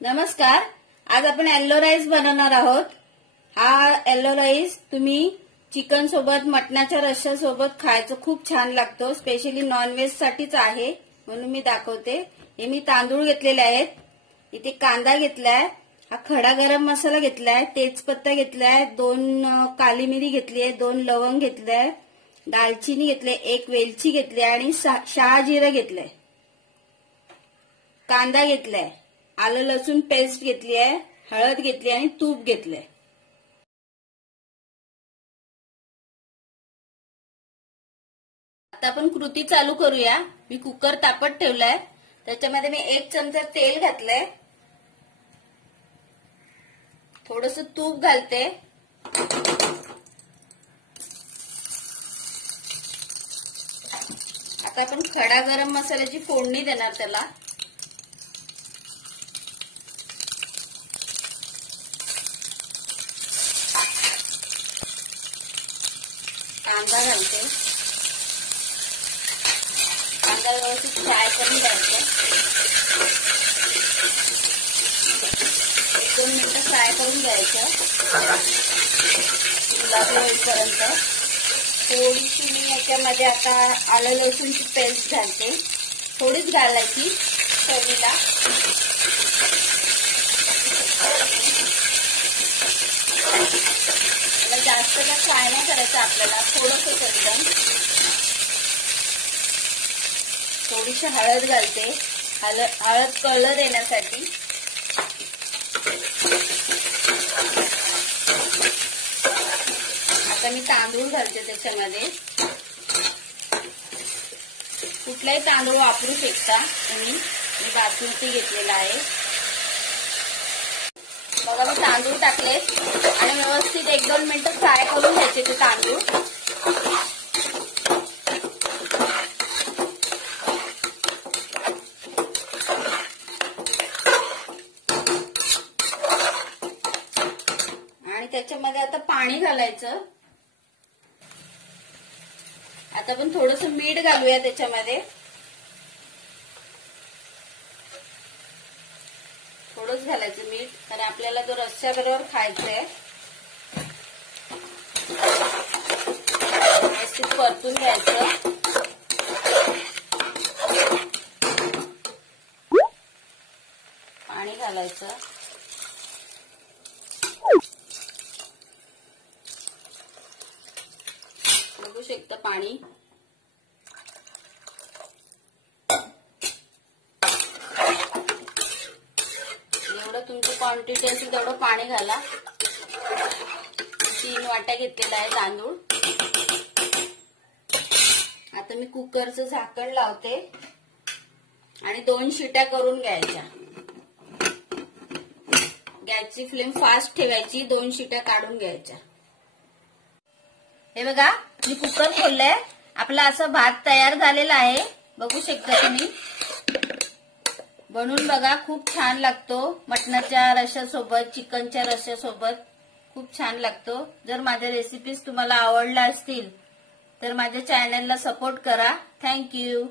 नमस्कार. आज आपण येल्लो राईस बनवणार आहोत. हा येल्लो राईस तुम्ही चिकन सोबत मटणाच्या रश्श्या सोबत खायचं खूप छान लागतो. स्पेशली नॉनव्हेज साठीच आहे म्हणून मी दाखवते. हे मी तांदूळ घेतलेले आहेत. इथे कांदा घेतलाय, हा खडा गरम मसाला घेतलाय, तेजपत्ता घेतलाय, 2 काली मिरी घेतली आहे, 2 लवंग घेतलाय, दालचिनी घेतले, 1 वेलची घेतली आणि 6 जिरं घेतलंय. कांदा घेतलाय, आलं लसूण पेस्ट घेतली आहे, हळद घेतली आणि तूप घेतलंय. आता आपण कृती चालू करूया. मी कुकर तापत ठेवलाय. त्याच्यामध्ये मी 1 चमचा तेल घातलंय, थोडंसं तूप घालते. आता आपण खडा गरम मसाल्याची फोडणी देणार त्याला. कांदा घालते. कांदा व्यवस्थित फ्राय करून घ्यायचा. 1-2 मिनिटं फ्राय करून घ्यायचं गुलाबी होईपर्यंत. थोडीशी मी याच्यामध्ये आता आलं लसूणची पेस्ट घालते, थोडीच घालायची चवीला. जास्त का फ्राय नाही करायचं आपल्याला, थोडंसं एकदम. थोडीशी हळद घालते, हळद कलर येण्यासाठी. आता मी तांदूळ घालते त्याच्यामध्ये. कुठलाही तांदूळ वापरू शकता तुम्ही. मी बासमती घेतलेला आहे. बघा मी तांदूळ टाकले आणि व्यवस्थित 1-2 मिनिटं फ्राय करून घ्यायचे ते तांदूळ. आणि त्याच्यामध्ये आता पाणी घालायचं. आता आपण थोडंसं मीठ घालूया त्याच्यामध्ये. थोडंच घालायचं मीठ, कारण आपल्याला तो रस्स्या बरोबर खायचंय. व्यवस्थित परतून घ्यायचं. पाणी घालायचं. बघू शकता पाणी. जेवढं तुमची क्वांटिटी असेल तेवढं पाणी घाला. 3 वाट्या घेतलेला आहे तांदूळ. आता मी कुकरचं झाकण लावते आणि 2 शिट्या करून घ्यायच्या. गॅसची फ्लेम फास्ट ठेवायची. 2 शिट्या काढून घ्यायच्या. हे बघा मी कुकर खोललाय. आपला असा भात तयार झालेला आहे. बघू शकता तुम्ही. बनवून बघा, खूप छान लागतो. मटणाच्या रश्श्यासोबत, चिकनच्या रश्श्यासोबत खूप छान लागतो. जर माझ्या रेसिपीज तुम्हाला आवडल्या असतील तर माझ्या चॅनलला सपोर्ट करा. थँक्यू.